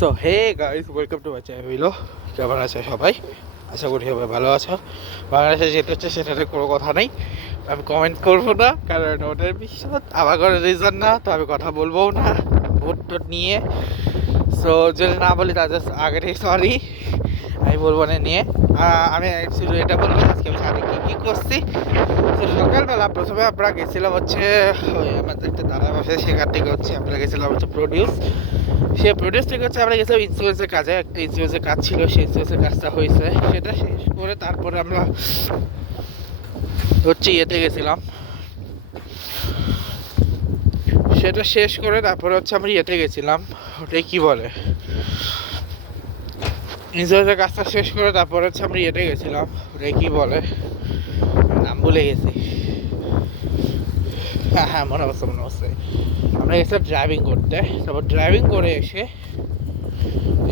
So hey guys, welcome to my channel. কেমন আছে সবাই? আশা করি সবাই ভালো আছো। বাংলাদেশে যেটা হচ্ছে সেটাতে কোনো কথা নেই, আমি কমেন্ট করবো না, কারণ ওদের বিশ্বাস আমার কোনো রিজন না, তো আমি কথা বলবো না ভোট টোট নিয়ে। সো যদি না বলি তাদের আগে থেকে সরি, আমি বলবো না নিয়ে। আমি শুধু এটা বলবো আজকে আমি সাথে কী করছি। তো সকালবেলা প্রথমে আমরা গেছিলাম হচ্ছে ওই আমাদের একটা দাদা বাসায়, সেখান থেকে হচ্ছে আমরা গেছিলাম হচ্ছে প্রডিউস। সে প্রডিউস থেকে হচ্ছে আমরা গেছিলাম ইন্স্যুরেন্সের কাজে, একটা ইন্স্যুরেন্সের কাজ ছিল, সেই ইন্স্যুরেন্সের কাজটা হয়েছে, সেটা শেষ করে তারপরে আমরা হচ্ছে ইয়েতে গেছিলাম। সেটা শেষ করে তারপরে হচ্ছে আমরা ইয়েতে গেছিলাম, ওটাই কি বলে, ইন্স্যুরেন্সের কাজটা শেষ করে তারপরে হচ্ছে আমরা ইয়েতে গেছিলাম, ওটাই কি বলে, নাম ভুলে গেছি। হ্যাঁ হ্যাঁ, মনে হচ্ছে আমরা গেছিলাম ড্রাইভিং করতে। তারপর ড্রাইভিং করে এসে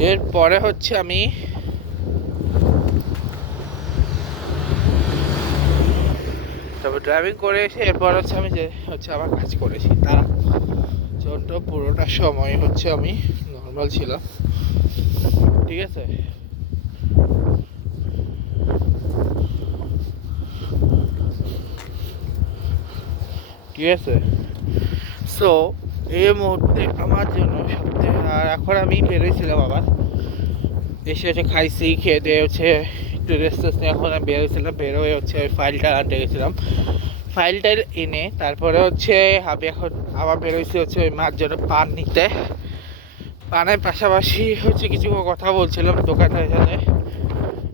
এরপরে হচ্ছে আমি এরপর হচ্ছে আমি যে হচ্ছে আমার কাজ করেছি, তার জন্য পুরোটা সময় হচ্ছে আমি নর্মাল ছিলাম, ঠিক আছে। সো এই মুহূর্তে আমার জন্য সবচেয়ে, আর এখন আমি বেরোইছিলাম আবার এসে হচ্ছে খাইছি, খেয়ে দিয়ে হচ্ছে একটু রেস্ট নিয়ে এখন আমি বেরোইছিলাম, বেরোয় হচ্ছে ওই ফাইলটা আনতে গেছিলাম। ফাইলটা এনে তারপরে হচ্ছে আমি এখন আবার বেরোইছি হচ্ছে ওই মার জন্য পান নিতে। পানের পাশাপাশি হচ্ছে কিছু কথা বলছিলাম দোকানের সাথে,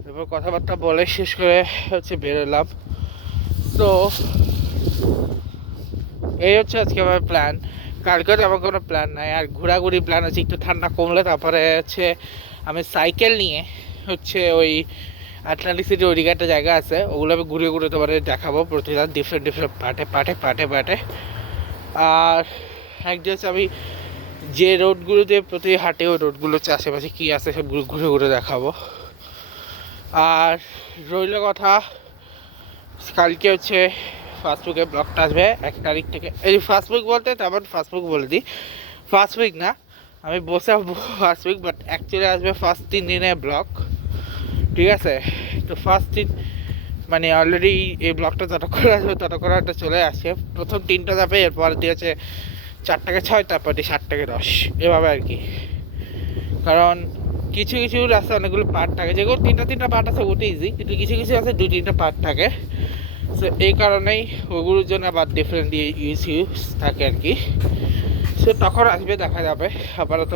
এরপর কথাবার্তা বলে শেষ করে হচ্ছে বেরোলাম। তো এই হচ্ছে আজকে আমার প্ল্যান। কালকে আমার কোনো প্ল্যান নাই, আর ঘোরাঘুরি প্ল্যান আছে, একটু ঠান্ডা কমলে তারপরে হচ্ছে আমি সাইকেল নিয়ে হচ্ছে ওই আটলান্টিক সিটি ওইদিকে একটা জায়গা আছে, ওগুলো আমি ঘুরে ঘুরে তোমার দেখাবো, প্রতিদিন ডিফারেন্ট পার্টে। আর একদিন হচ্ছে আমি যে রোডগুলোতে প্রতি হাটে ওই রোডগুলো হচ্ছে আশেপাশে কী আছে সবগুলো ঘুরে ঘুরে দেখাবো। আর রইল কথা, কালকে হচ্ছে ফেসবুকে ব্লগটা আসবে 1 তারিখ থেকে। এই ফেসবুক বলতে তেমন ফেসবুক বলে দিই, ফার্স্ট উইক না, আমি বসে ফার্স্ট উইক, বাট অ্যাকচুয়ালি আসবে ফার্স্ট 3 দিনের ব্লগ, ঠিক আছে। তো ফার্স্ট 3 মানে অলরেডি এই ব্লগটা যত করে আসবে তত করে একটা চলে আসে, প্রথম 3টা যাবে, এরপর দিয়েছে 4 থেকে 6, তারপর 7 থেকে 10, এভাবে আর কি। কারণ কিছু কিছু রাস্তা অনেকগুলো পার্ট থাকে, যেগুলো 3টা পার্ট আছে ওটা ইজি, কিন্তু কিছু কিছু আছে 2-3টা পার্ট থাকে। সো এই কারণেই ওগুলোর জন্য আবার ডিফারেন্ট ইউজ থাকে আর কি। সো তখন আসবে, দেখা যাবে, আপাতত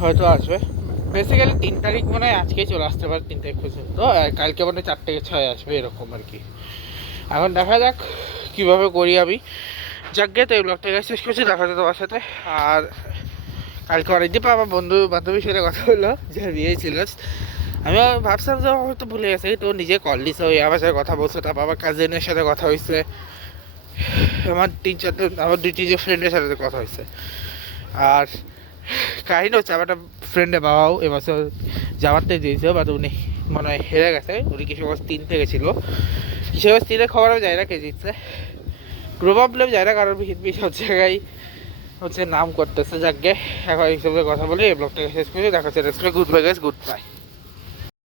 হয়তো আসবে। বেসিক্যালি 3 তারিখ মনে হয় আজকেই চলে আসতে পারে, 3 তারিখ পর্যন্ত, আর কালকে মনে হয় 4 থেকে 6 আসবে, এরকম আর কি। এখন দেখা যাক কীভাবে করি আমি। যাকে তো এই ব্লগটা শেষ করছি, দেখা যায় তোমার সাথে। আর কালকে অনেকদিন পর আমার বন্ধু বান্ধবীর সাথে কথা হলো, যে বিয়ে ছিল, আমি ভাবছিলাম যে হয়তো ভুলে গেছে, তো নিজে কল দিছে, ওই আমার সাথে কথা বলছে, তারপর আমার কাজিনের সাথে কথা হয়েছে, আমার 3-4টা আমার 2-3 ফ্রেন্ডের সাথে কথা হয়েছে। আর কাহিনী হচ্ছে আমার একটা ফ্রেন্ডের বাবাও এবছর যাওয়ারতে দিয়েছে, বাট উনি মনে হয় হেরে গেছে, উনি কিশোরগঞ্জ 3 থেকে ছিল। কিশোরগঞ্জ 3-এর খবর আমি যাই না কে জিতছে, প্রবলেম যায় না, কারণ হিটবি সব জায়গায় হচ্ছে নাম করতেছে। যাকে এখন এই সব কথা বলে এই ব্লগটাকে শেষ করে দেখা হচ্ছে, good bye guys, good bye.